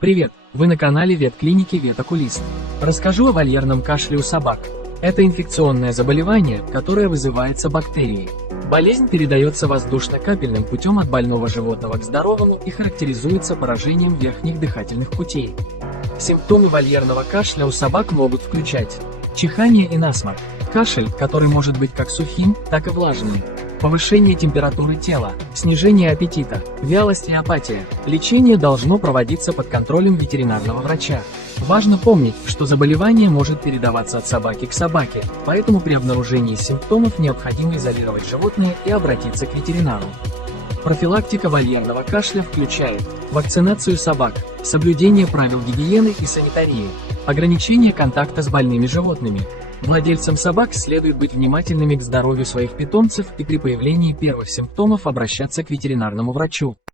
Привет! Вы на канале ветклиники Ветокулист. Расскажу о вольерном кашле у собак. Это инфекционное заболевание, которое вызывается бактерией. Болезнь передается воздушно-капельным путем от больного животного к здоровому и характеризуется поражением верхних дыхательных путей. Симптомы вольерного кашля у собак могут включать чихание и насморк, кашель, который может быть как сухим, так и влажным, повышение температуры тела, снижение аппетита, вялость и апатия. Лечение должно проводиться под контролем ветеринарного врача. Важно помнить, что заболевание может передаваться от собаки к собаке, поэтому при обнаружении симптомов необходимо изолировать животное и обратиться к ветеринару. Профилактика вольерного кашля включает вакцинацию собак, соблюдение правил гигиены и санитарии, ограничение контакта с больными животными. Владельцам собак следует быть внимательными к здоровью своих питомцев и при появлении первых симптомов обращаться к ветеринарному врачу.